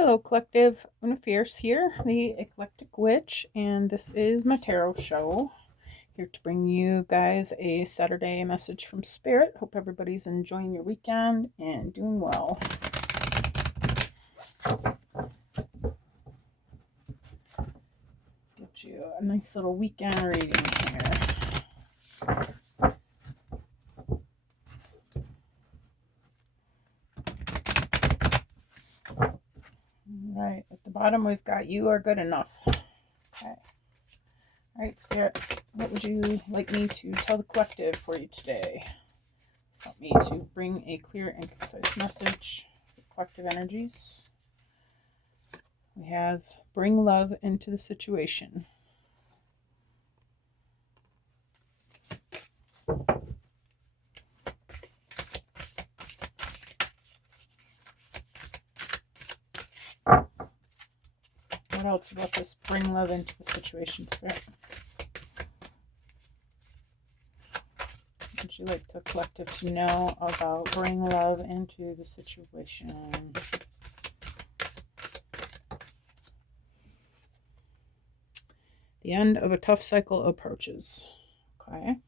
Hello, Collective. Una Fierce here, the Eclectic Witch, and this is my tarot show. Here to bring you guys a Saturday message from Spirit. Hope everybody's enjoying your weekend and doing well. Get you a nice little weekend reading here. Alright, at the bottom we've got "You Are Good Enough." Okay. Alright, Spirit, what would you like me to tell the collective for you today? Help me to bring a clear and concise message for collective energies. We have bring love into the situation. What else about this bring love into the situation, Spirit? What would you like the collective to know about bring love into the situation? The end of a tough cycle approaches. Okay.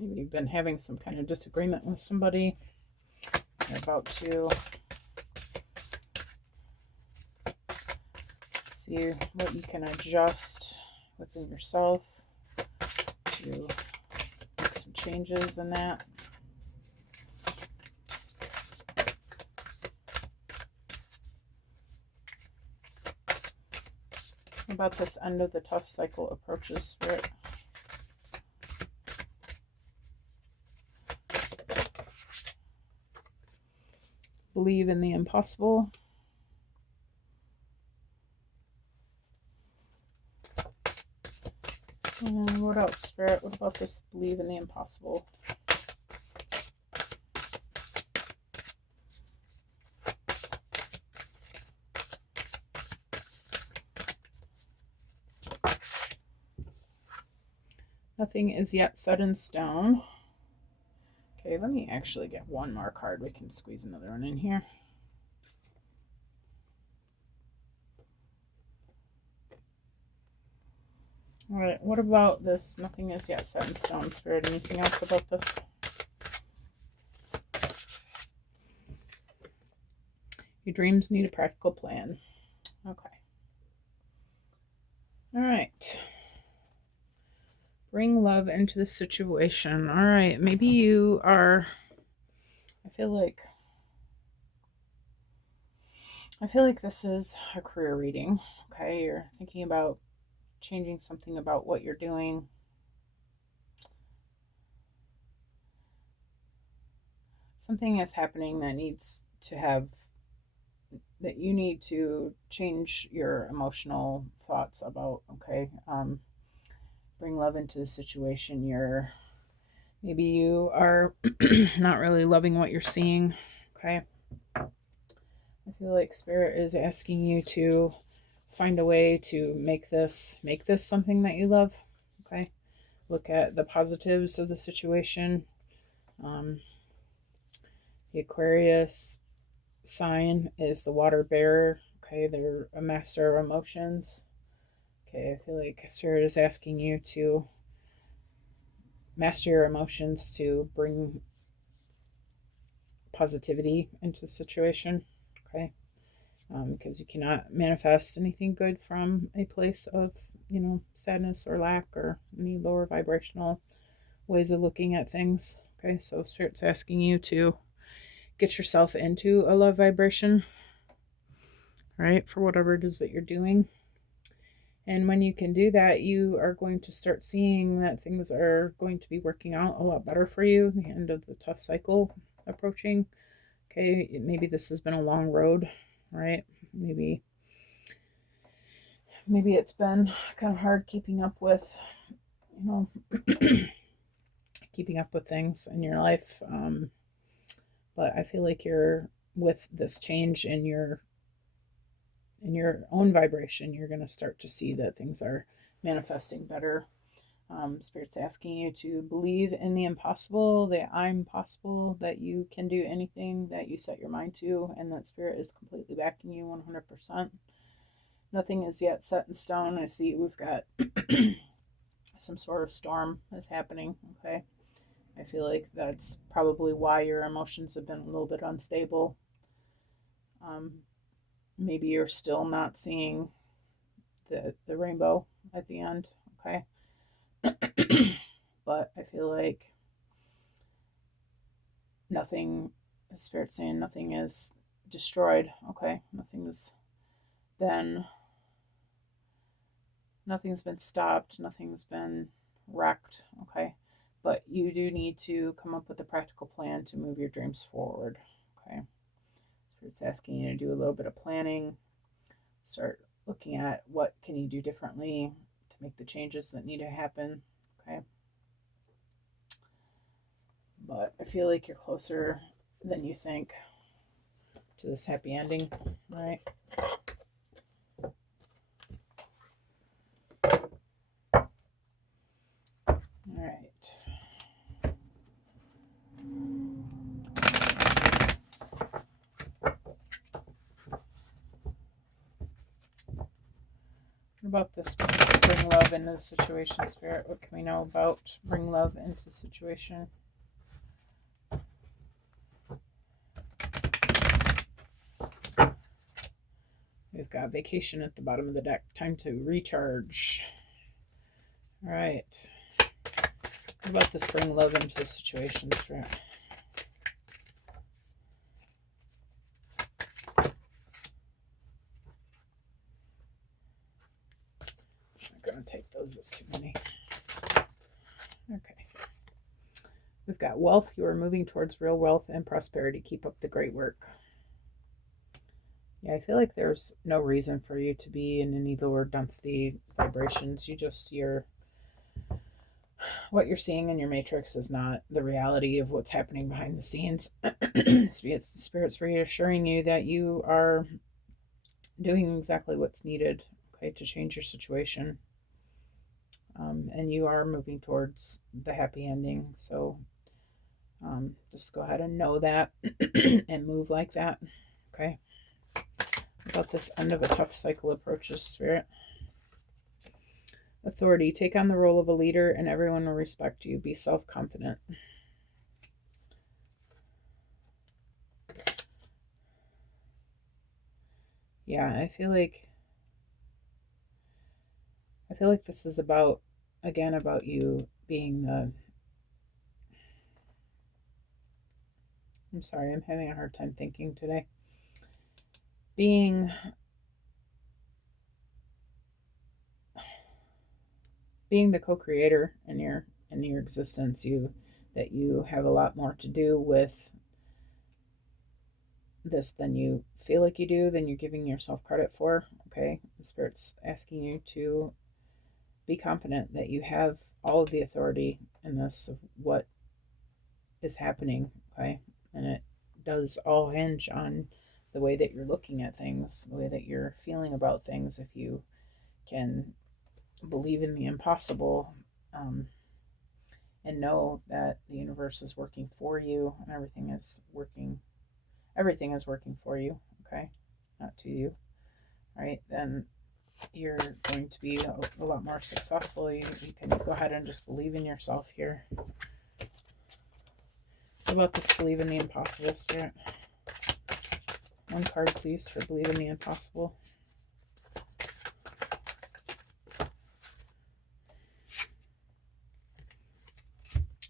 Maybe you've been having some kind of disagreement with somebody. You're about to see what you can adjust within yourself to make some changes in that. About this end of the tough cycle approaches, Spirit. Believe in the impossible. And what else, Spirit? What about this believe in the impossible? Nothing is yet set in stone. Okay, let me actually get one more card. We can squeeze another one in here. All right, what about this? Nothing is yet set in stone, Spirit. Anything else about this? Your dreams need a practical plan. Okay. All right. Bring love into the situation. All right, maybe you are, I feel like this is a career reading. Okay, you're thinking about changing something about what you're doing. Something is happening that you need to change your emotional thoughts about. Okay, bring love into the situation. Maybe you are not really loving what you're seeing. Okay, I feel like Spirit is asking you to find a way to make this something that you love. Okay, look at the positives of the situation. The Aquarius sign is the water bearer. Okay, they're a master of emotions. Okay, I feel like Spirit is asking you to master your emotions to bring positivity into the situation. Okay, because you cannot manifest anything good from a place of, sadness or lack or any lower vibrational ways of looking at things. Okay, so Spirit's asking you to get yourself into a love vibration, right, for whatever it is that you're doing. And when you can do that, you are going to start seeing that things are going to be working out a lot better for you. The end of the tough cycle approaching. Okay, maybe this has been a long road, right? Maybe it's been kind of hard keeping up with, keeping up with things in your life. But I feel like you're, with this change in your own vibration, you're going to start to see that things are manifesting better. Spirit's asking you to believe in the impossible, that I'm possible, that you can do anything that you set your mind to, and that Spirit is completely backing you 100%. Nothing is yet set in stone. I see we've got some sort of storm is happening, okay? I feel like that's probably why your emotions have been a little bit unstable. Maybe you're still not seeing the rainbow at the end, okay? But I feel like nothing, Spirit's saying nothing is destroyed, okay? Nothing's been stopped, nothing's been wrecked, okay? But you do need to come up with a practical plan to move your dreams forward, okay? Spirit's asking you to do a little bit of planning, start looking at what can you do differently to make the changes that need to happen, okay? But I feel like you're closer than you think to this happy ending, right? All right. What about this? Bring love into the situation, Spirit. What can we know about bring love into the situation? We've got vacation at the bottom of the deck. Time to recharge. All right. What about this bring love into the situation, Spirit? I'm going to take those as too many. Okay. We've got wealth. You are moving towards real wealth and prosperity. Keep up the great work. Yeah, I feel like there's no reason for you to be in any lower density vibrations. What you're seeing in your matrix is not the reality of what's happening behind the scenes. Spirit's reassuring you that you are doing exactly what's needed, okay, to change your situation. And you are moving towards the happy ending. So just go ahead and know that and move like that, okay? About this end of a tough cycle approaches, Spirit. Authority. Take on the role of a leader and everyone will respect you. Be self-confident. Yeah, I feel like this is about you being the... I'm sorry, I'm having a hard time thinking today. Being the co-creator in your existence, that you have a lot more to do with this than you feel like you do, than you're giving yourself credit for, okay? The Spirit's asking you to be confident that you have all of the authority in this of what is happening, okay? And it does all hinge on the way that you're looking at things, the way that you're feeling about things. If you can believe in the impossible, and know that the universe is working for you and everything is working for you, okay, not to you, right? Then you're going to be a lot more successful. You can go ahead and just believe in yourself here. What about this believe in the impossible, Spirit? One card, please, for believe in the impossible.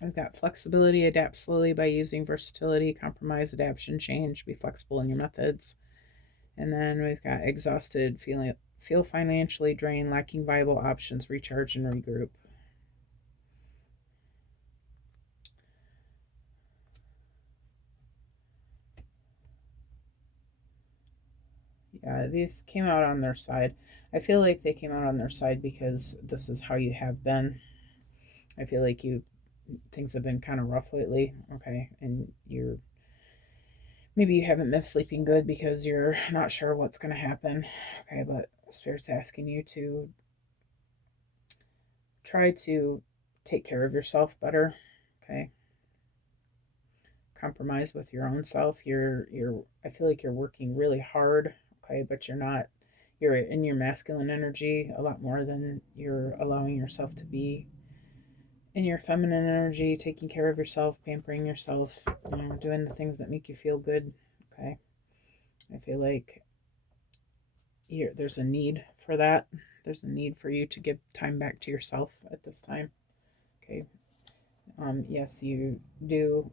We've got flexibility. Adapt slowly by using versatility. Compromise, adaptation, change. Be flexible in your methods. And then we've got exhausted, feel financially drained, lacking viable options. Recharge and regroup. Yeah, these came out on their side. I feel like they came out on their side because this is how you have been. I feel like things have been kind of rough lately, okay? And maybe you haven't been sleeping good because you're not sure what's going to happen, okay? But Spirit's asking you to try to take care of yourself better. Okay. Compromise with your own self. I feel like you're working really hard, okay, but you're in your masculine energy a lot more than you're allowing yourself to be in your feminine energy, taking care of yourself, pampering yourself, doing the things that make you feel good. Okay. I feel like there's a need for that. There's a need for you to give time back to yourself at this time. Okay. Yes, you do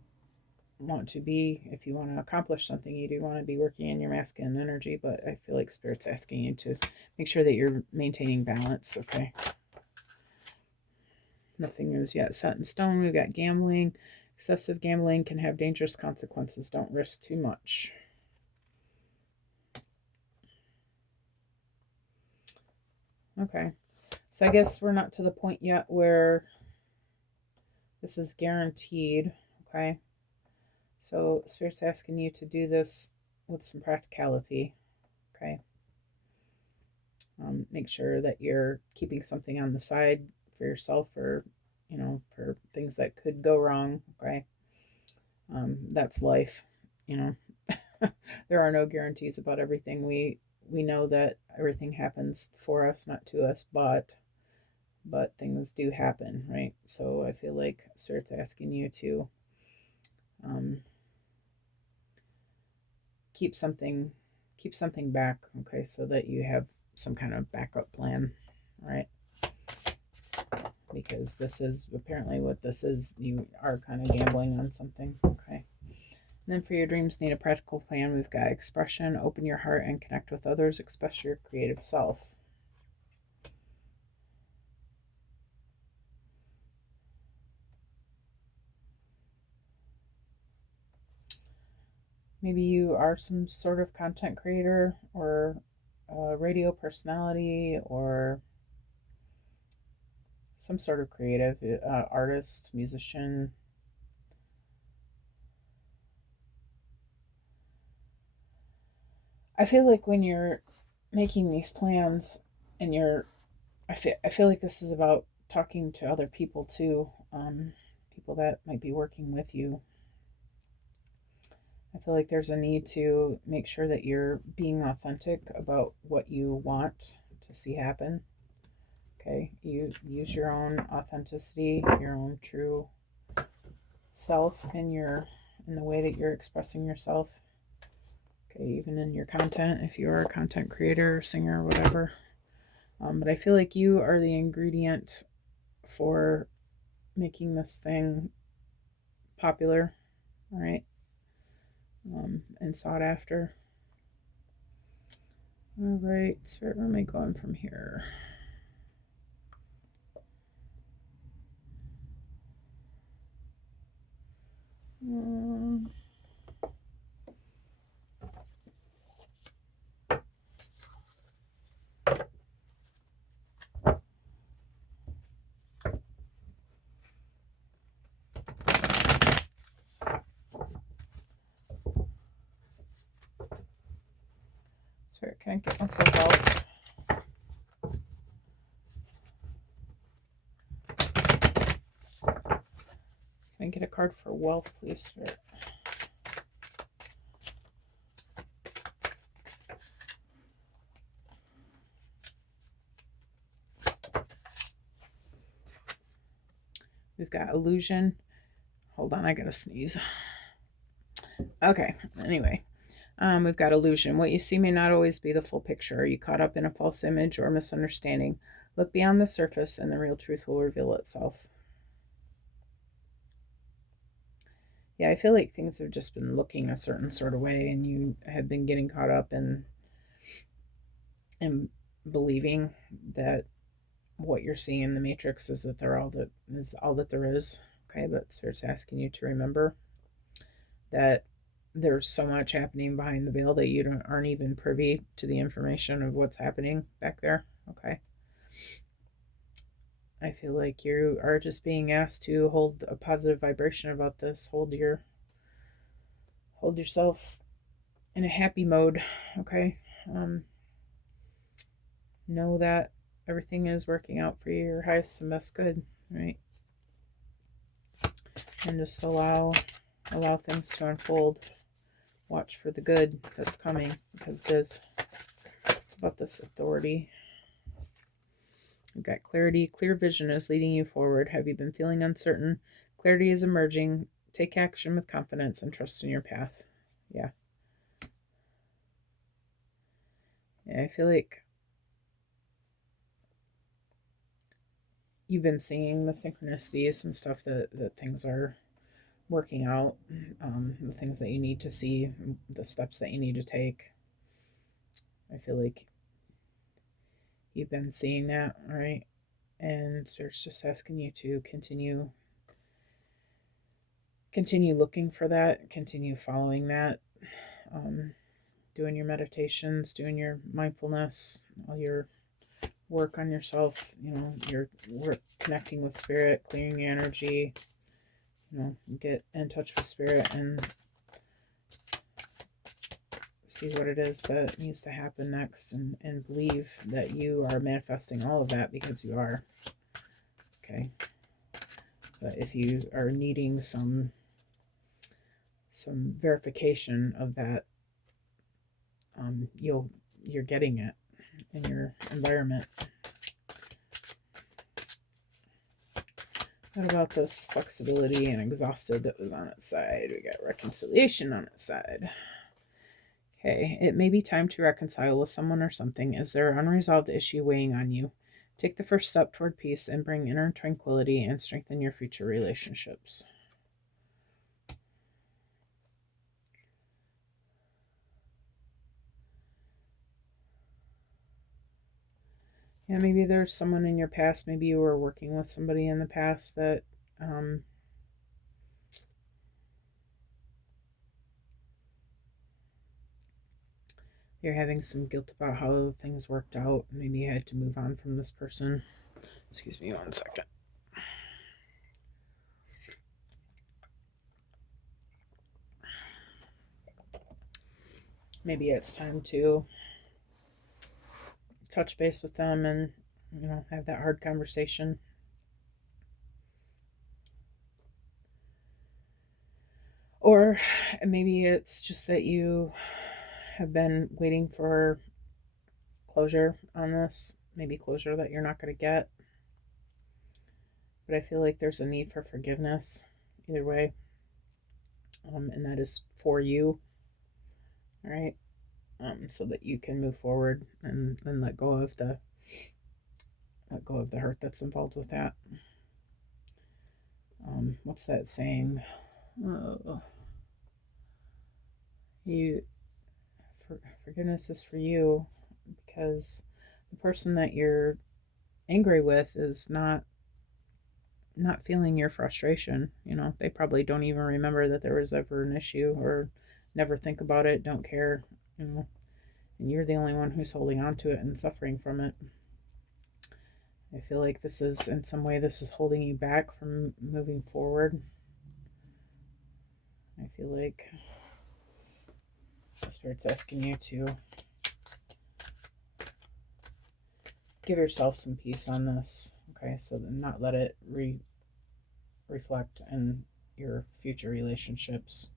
want to be, if you want to accomplish something, you do want to be working in your masculine energy, but I feel like Spirit's asking you to make sure that you're maintaining balance. Okay. Nothing is yet set in stone. We've got gambling. Excessive gambling can have dangerous consequences. Don't risk too much. Okay. So I guess we're not to the point yet where this is guaranteed. Okay. So Spirit's asking you to do this with some practicality. Okay. Make sure that you're keeping something on the side for yourself, or for things that could go wrong. Okay. That's life. There are no guarantees about everything. We know that everything happens for us, not to us, but things do happen, right? So I feel like Spirit's asking you to keep something back, okay, so that you have some kind of backup plan, right? Because this is apparently what this is. You are kind of gambling on something, okay? And then for your dreams, need a practical plan. We've got expression, open your heart and connect with others, express your creative self. Maybe you are some sort of content creator or a radio personality or some sort of creative artist, musician. I feel like when you're making these plans and I feel like this is about talking to other people too, people that might be working with you. I feel like there's a need to make sure that you're being authentic about what you want to see happen. Okay, you use your own authenticity, your own true self in the way that you're expressing yourself. Okay, even in your content, if you are a content creator, singer, whatever. But I feel like you are the ingredient for making this thing popular, right? And sought after. All right, Spirit, where am I going from here? Spirit, can I get one for wealth? Can I get a card for wealth, please, Spirit? We've got illusion. Hold on, I gotta sneeze. Okay, anyway. We've got illusion. What you see may not always be the full picture. Are you caught up in a false image or misunderstanding? Look beyond the surface and the real truth will reveal itself. Yeah, I feel like things have just been looking a certain sort of way and you have been getting caught up in believing that what you're seeing in the Matrix is all that there is. Okay, but Spirit's asking you to remember that there's so much happening behind the veil that you aren't even privy to the information of what's happening back there. Okay. I feel like you are just being asked to hold a positive vibration about this. Hold yourself in a happy mode. Okay. Know that everything is working out for your highest and best good. Right. And just allow things to unfold. Watch for the good that's coming, because it is about this authority. You've got clarity. Clear vision is leading you forward. Have you been feeling uncertain? Clarity is emerging. Take action with confidence and trust in your path. Yeah. I feel like you've been seeing the synchronicities and stuff that things are working out, the things that you need to see, the steps that you need to take. I feel like you've been seeing that, right? And Spirit's just asking you to continue looking for that, continue following that, doing your meditations, doing your mindfulness, all your work on yourself, your work connecting with Spirit, clearing your energy, get in touch with Spirit and see what it is that needs to happen next, and believe that you are manifesting all of that, because you are. Okay. But if you are needing some verification of that, you're getting it in your environment. What about this flexibility and exhausted that was on its side? We got reconciliation on its side. Okay, it may be time to reconcile with someone or something. Is there an unresolved issue weighing on you? Take the first step toward peace and bring inner tranquility and strengthen your future relationships. Yeah, maybe there's someone in your past. Maybe you were working with somebody in the past that you're having some guilt about how things worked out. Maybe you had to move on from this person. Excuse me 1 second. Maybe it's time to touch base with them and, have that hard conversation. Or maybe it's just that you have been waiting for closure on this. Maybe closure that you're not going to get. But I feel like there's a need for forgiveness either way. And that is for you. All right. So that you can move forward and let go of the hurt that's involved with that. What's that saying? Forgiveness is for you, because the person that you're angry with is not feeling your frustration. They probably don't even remember that there was ever an issue, or never think about it, don't care, and you're the only one who's holding on to it and suffering from it. I feel like this is, in some way, this is holding you back from moving forward. I feel like the Spirit's asking you to give yourself some peace on this. Okay, so then not let it reflect in your future relationships.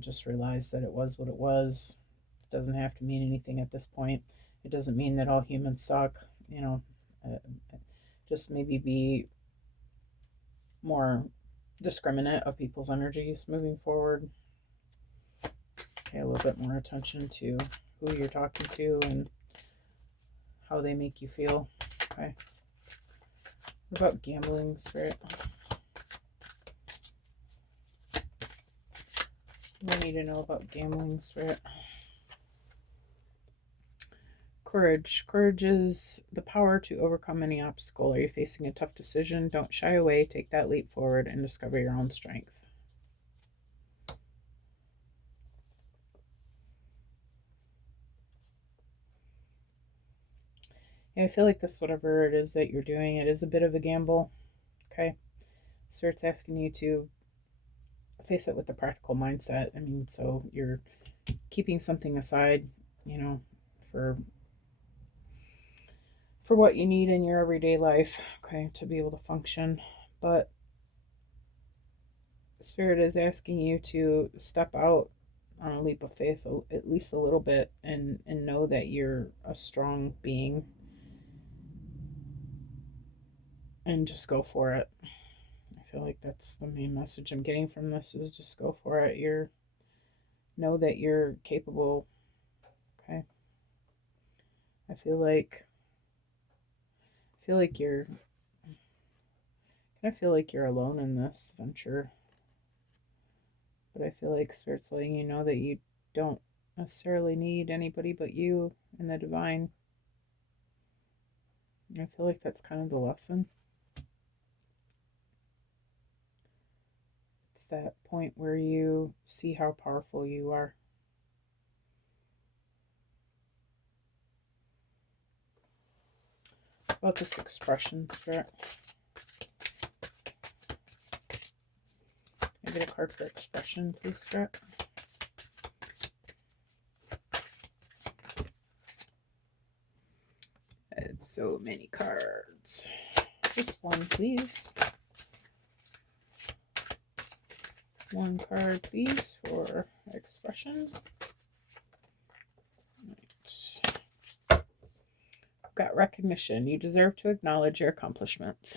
Just realize that it was what it was. It doesn't have to mean anything at this point. It doesn't mean that all humans suck. Just maybe be more discriminate of people's energies moving forward. Pay a little bit more attention to who you're talking to and how they make you feel. Okay. What about gambling, Spirit? What do I need to know about gambling, Spirit? Courage. Courage is the power to overcome any obstacle. Are you facing a tough decision? Don't shy away. Take that leap forward and discover your own strength. Yeah, I feel like this, whatever it is that you're doing, it is a bit of a gamble. Okay. Spirit's asking you to face it with a practical mindset. So you're keeping something aside, for what you need in your everyday life, okay, to be able to function. But Spirit is asking you to step out on a leap of faith at least a little bit, and know that you're a strong being, and just go for it. I feel like that's the main message I'm getting from this, is just go for it. Know that you're capable. Okay. I feel like you're I feel like you're alone in this venture, but I feel like Spirit's letting you know that you don't necessarily need anybody but you and the divine. I feel like that's kind of the lesson. It's that point where you see how powerful you are. About this expression, Spirit. Can I get a card for expression, please, Spirit? It's so many cards. Just one, please. One card, please, for expression. Right. Got recognition. You deserve to acknowledge your accomplishments.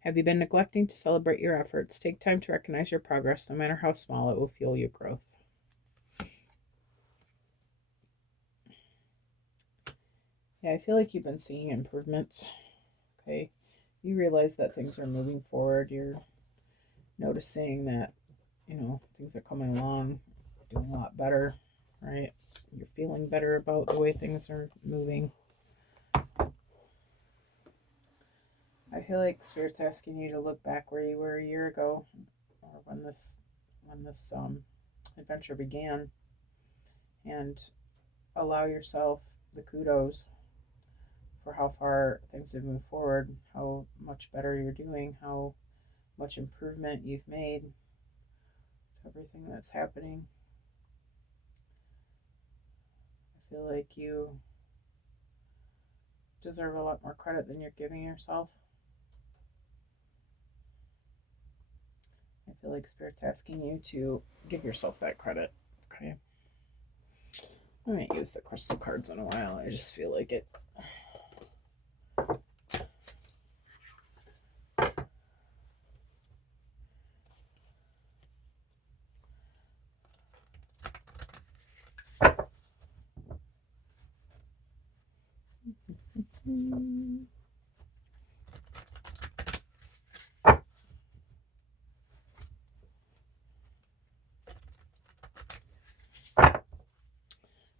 Have you been neglecting to celebrate your efforts? Take time to recognize your progress, no matter how small. It will fuel your growth. Yeah, I feel like you've been seeing improvements. Okay. You realize that things are moving forward. You're noticing that, things are coming along, doing a lot better, right? You're feeling better about the way things are moving. I feel like Spirit's asking you to look back where you were a year ago, or when this adventure began, and allow yourself the kudos for how far things have moved forward, how much better you're doing, how much improvement you've made, everything that's happening. I feel like you deserve a lot more credit than you're giving yourself. I feel like Spirit's asking you to give yourself that credit. Okay. I haven't used the crystal cards in a while. I just feel like it.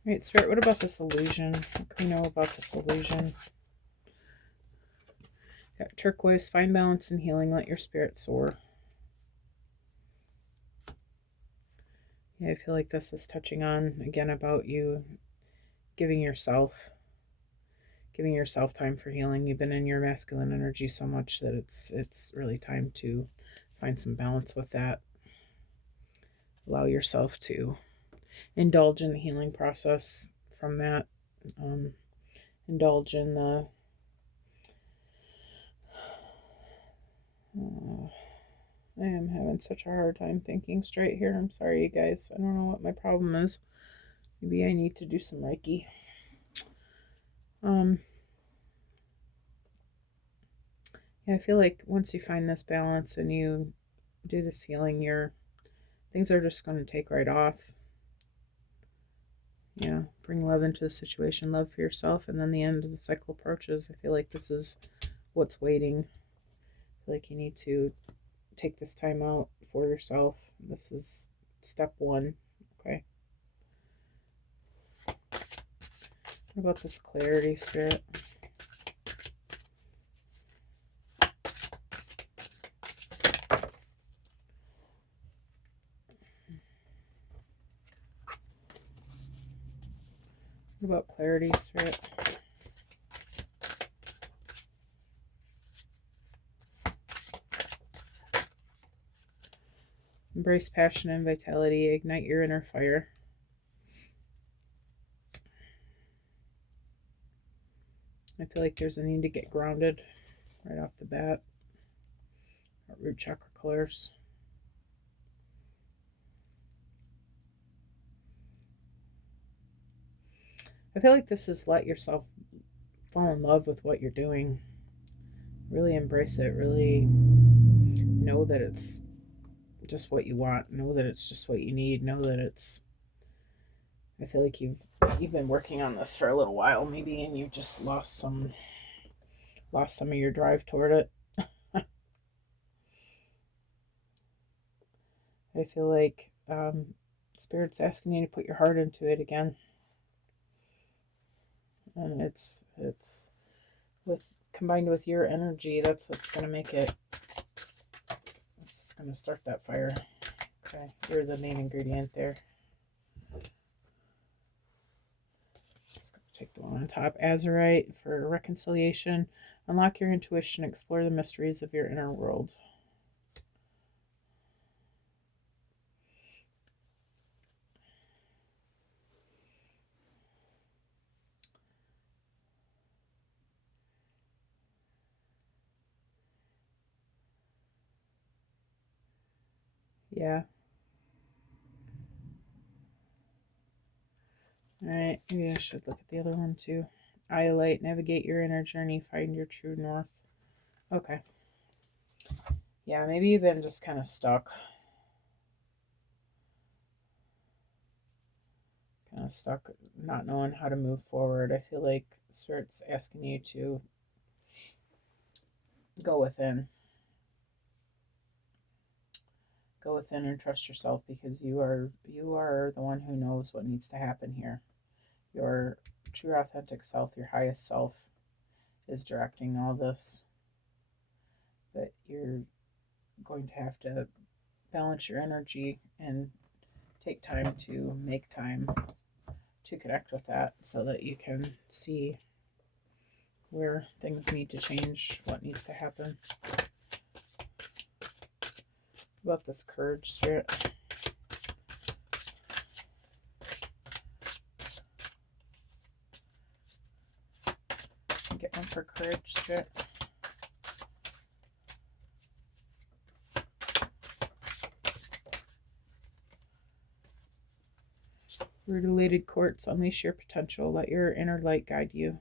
Right, Spirit, what about this illusion? What can we know about this illusion? Got turquoise, find balance and healing, let your spirit soar. Yeah, I feel like this is touching on, again, about you giving yourself time for healing. You've been in your masculine energy so much that it's really time to find some balance with that. Allow yourself to indulge in the healing process from that. Indulge in the I am having such a hard time thinking straight here. I'm sorry, you guys. I don't know what my problem is. Maybe I need to do some Reiki. Yeah, I feel like once you find this balance and you do this healing, things are just going to take right off. Yeah, bring love into the situation, love for yourself, and then the end of the cycle approaches. I feel like this is what's waiting. I feel like you need to take this time out for yourself. This is step one. Okay. What about this clarity, Spirit? What about clarity, Spirit? Embrace passion and vitality. Ignite your inner fire. I feel like there's a need to get grounded right off the bat. Our root chakra colors. I feel like this is let yourself fall in love with what you're doing. Really embrace it. Really know that it's just what you want. Know that it's just what you need. Know that it's. I feel like you've been working on this for a little while, maybe, and you just lost some of your drive toward it. I feel like Spirit's asking you to put your heart into it again, and it's with combined with your energy. That's what's gonna make it. It's just gonna start that fire. Okay, you're the main ingredient there. Just gonna take the one on top. Azurite for reconciliation. Unlock your intuition. Explore the mysteries of your inner world. Yeah. Alright, maybe I should look at the other one too. Eye of Light, navigate your inner journey, find your true north. Okay. Yeah, maybe you've been just kind of stuck. Not knowing how to move forward. I feel like Spirit's asking you to go within. Go within and trust yourself, because you are the one who knows what needs to happen here. Your true authentic self, your highest self, is directing all this. But you're going to have to balance your energy and take time to make time to connect with that, so that you can see where things need to change, what needs to happen. About this courage, Spirit. Get one for courage, Spirit. Rutilated quartz, unleash your potential. Let your inner light guide you.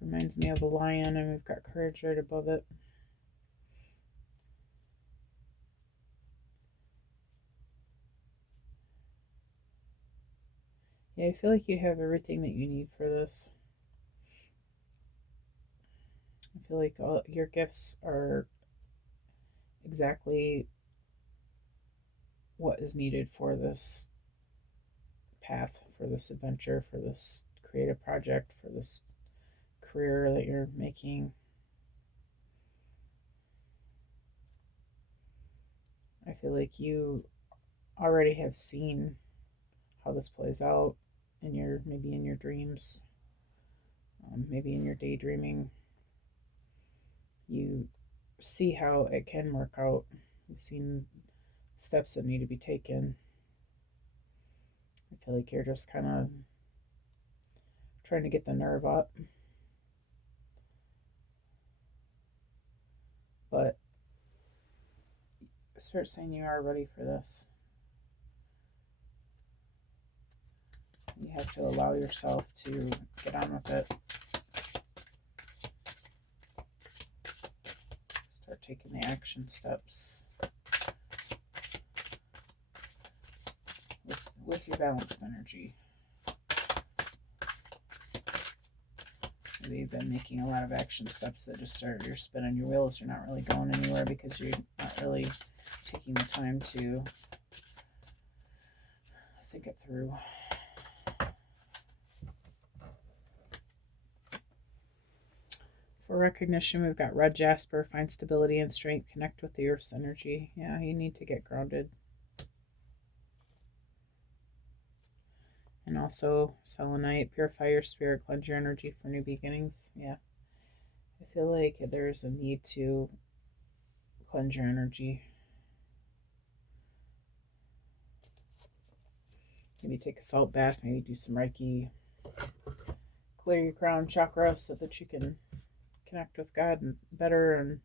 This reminds me of a lion, and we've got courage right above it. Yeah, I feel like you have everything that you need for this. I feel like all your gifts are exactly what is needed for this path, for this adventure, for this creative project, for this career that you're making. I feel like you already have seen how this plays out in maybe in your dreams, maybe in your daydreaming. You see how it can work out. You've seen steps that need to be taken. I feel like you're just kind of trying to get the nerve up. But start saying you are ready for this. You have to allow yourself to get on with it. Start taking the action steps with your balanced energy. Maybe you've been making a lot of action steps that just you're spinning your wheels. You're not really going anywhere because you're not really taking the time to think it through. For recognition, we've got red jasper, find stability and strength, connect with the earth's energy. Yeah, you need to get grounded. And also selenite, purify your spirit, cleanse your energy for new beginnings. Yeah, I feel like there's a need to cleanse your energy. Maybe take a salt bath, maybe do some Reiki, clear your crown chakra so that you can connect with God and better and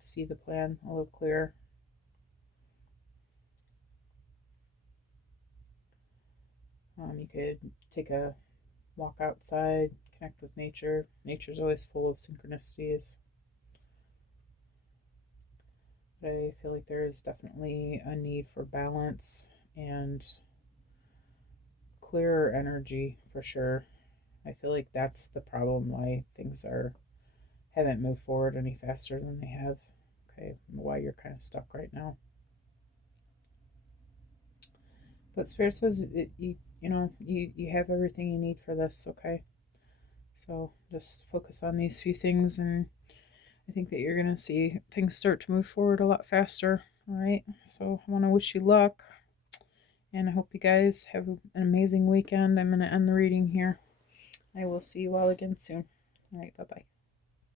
see the plan a little clearer. You could take a walk outside, connect with nature. Nature's always full of synchronicities. But I feel like there is definitely a need for balance and clearer energy for sure. I feel like that's the problem why things haven't moved forward any faster than they have. Okay, why you're kind of stuck right now. But Spirit says you have everything you need for this. Okay, so just focus on these few things, and I think that you're gonna see things start to move forward a lot faster. All right, so I want to wish you luck, and I hope you guys have an amazing weekend. I'm gonna end the reading here. I will see you all again soon. All right, bye bye.